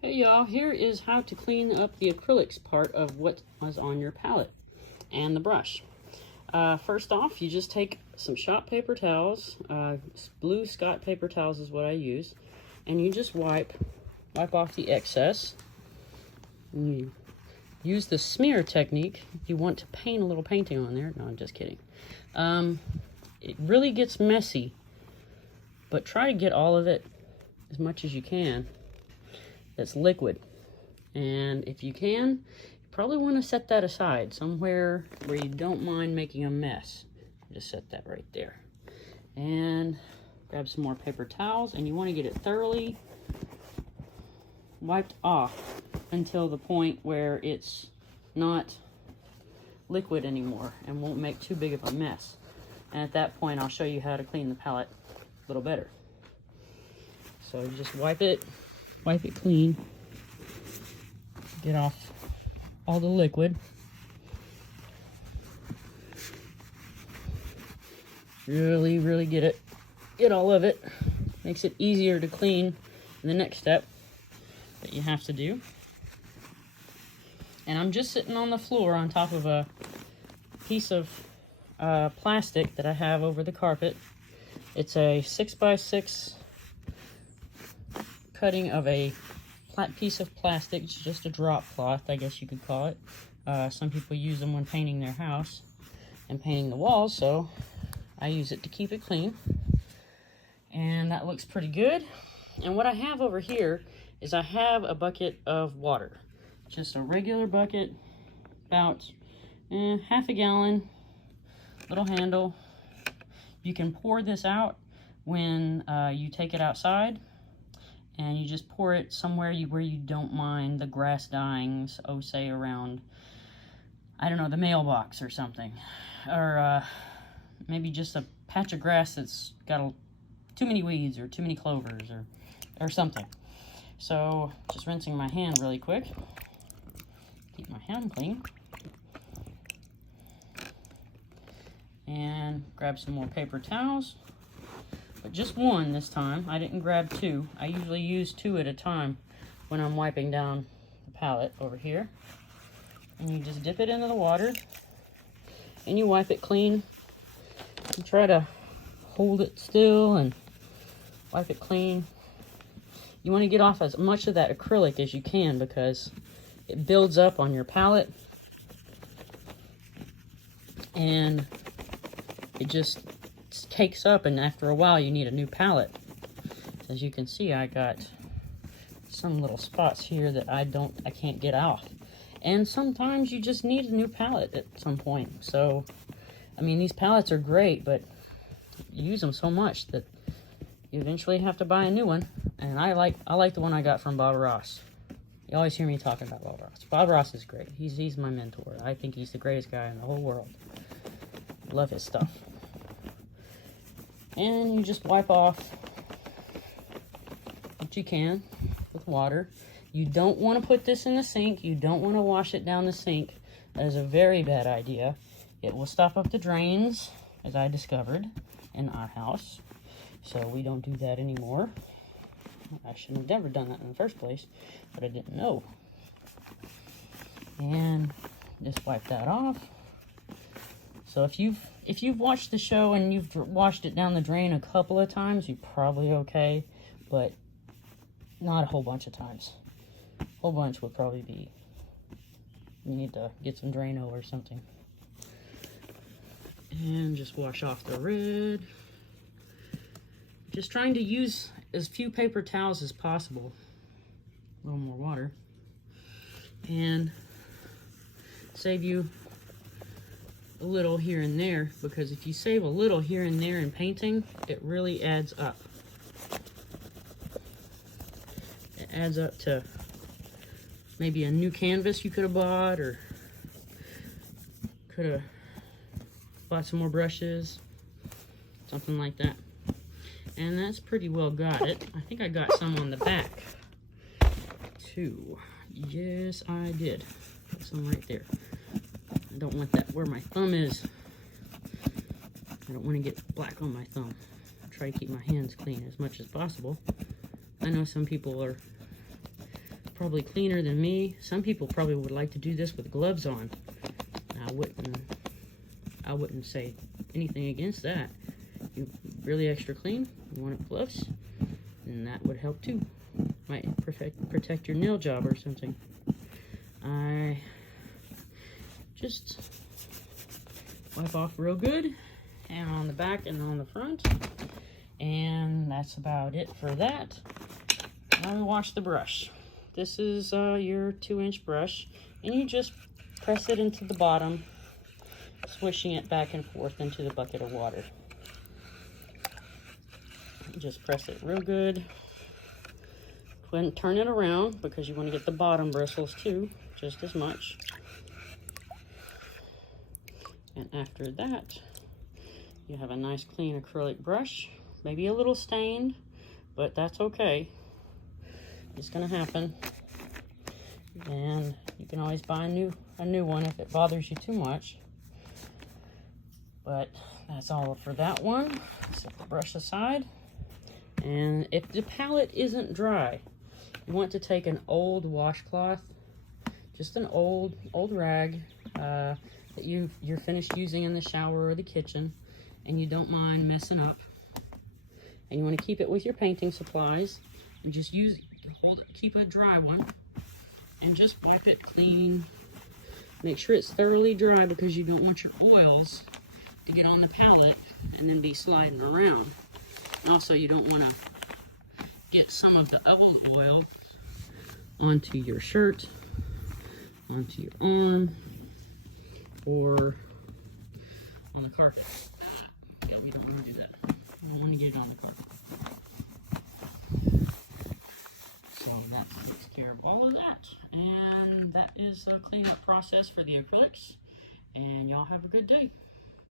Hey y'all, here is how to clean up the acrylics part of what was on your palette and the brush. First off, you just take some shop paper towels, blue Scott paper towels is what I use, and you just wipe off the excess. And you use the smear technique if you want to paint a little painting on there. No, I'm just kidding. It really gets messy, but try to get all of it as much as you can that's liquid. And if you can, you probably want to set that aside somewhere where you don't mind making a mess. Just set that right there. And grab some more paper towels, and you want to get it thoroughly wiped off until the point where it's not liquid anymore and won't make too big of a mess. And at that point, I'll show you how to clean the palette a little better. So you just wipe it clean, get off all the liquid. Really get all of it. Makes it easier to clean in the next step that you have to do. And I'm just sitting on the floor on top of a piece of plastic that I have over the carpet. It's a 6x6 cutting of a flat piece of plastic. It's just a drop cloth, I guess you could call it. Some people use them when painting their house and painting the walls, so I use it to keep it clean. And that looks pretty good. And what I have over here is I have a bucket of water. Just a regular bucket, about half a gallon, little handle. You can pour this out when you take it outside, and you just pour it somewhere where you don't mind the grass dying, say around, I don't know, the mailbox or something. Or maybe just a patch of grass that's got too many weeds or too many clovers or something. So just rinsing my hand really quick. Keep my hand clean. And grab some more paper towels. But just one this time. I didn't grab two. I usually use two at a time when I'm wiping down the palette over here. And you just dip it into the water and you wipe it clean. You try to hold it still and wipe it clean. You want to get off as much of that acrylic as you can because it builds up on your palette and it just cakes up, and after a while you need a new palette. As you can see, I got some little spots here that I can't get off. And sometimes you just need a new palette at some point. So, I mean, these palettes are great, but you use them so much that you eventually have to buy a new one. And I like the one I got from Bob Ross. You always hear me talking about Bob Ross. Bob Ross is great. He's my mentor. I think he's the greatest guy in the whole world. Love his stuff. And you just wipe off what you can with water. You don't want to put this in the sink. You don't want to wash it down the sink. That is a very bad idea. It will stop up the drains, as I discovered in our house. So we don't do that anymore. I should have never done that in the first place, but I didn't know. And just wipe that off. So if you've watched the show and you've washed it down the drain a couple of times, you're probably okay, but not a whole bunch of times. A whole bunch would probably be, you need to get some Drano or something. And just wash off the red. Just trying to use as few paper towels as possible. A little more water. And save you a little here and there, because if you save a little here and there in painting, it really adds up. It adds up to maybe a new canvas you could have bought, or could have bought some more brushes, something like that. And that's pretty well got it. I think I got some on the back too. Yes, I did. Got some right there. I don't want that where my thumb is. I don't want to get black on my thumb. I try to keep my hands clean as much as possible. I know some people are probably cleaner than me. Some people probably would like to do this with gloves on. I wouldn't say anything against that. You're really extra clean, you want gloves, and that would help too. Might protect your nail job or something. I just wipe off real good, and on the back and on the front, and that's about it for that. Now we wash the brush. This is your 2-inch brush, and you just press it into the bottom, swishing it back and forth into the bucket of water. Just press it real good. Go ahead and turn it around because you want to get the bottom bristles too, just as much. And after that, you have a nice clean acrylic brush. Maybe a little stained, but that's okay. It's gonna happen. And you can always buy a new one if it bothers you too much. But that's all for that one. Set the brush aside. And if the palette isn't dry, you want to take an old washcloth, just an old rag that you're finished using in the shower or the kitchen, and you don't mind messing up. And you want to keep it with your painting supplies, and just keep a dry one, and just wipe it clean. Make sure it's thoroughly dry because you don't want your oils to get on the palette and then be sliding around. And also, you don't want to get some of the old oil onto your shirt, onto your arm, or on the carpet. Yeah, we don't want to do that. We don't want to get it on the carpet. So that takes care of all of that. And that is a cleanup process for the acrylics. And y'all have a good day.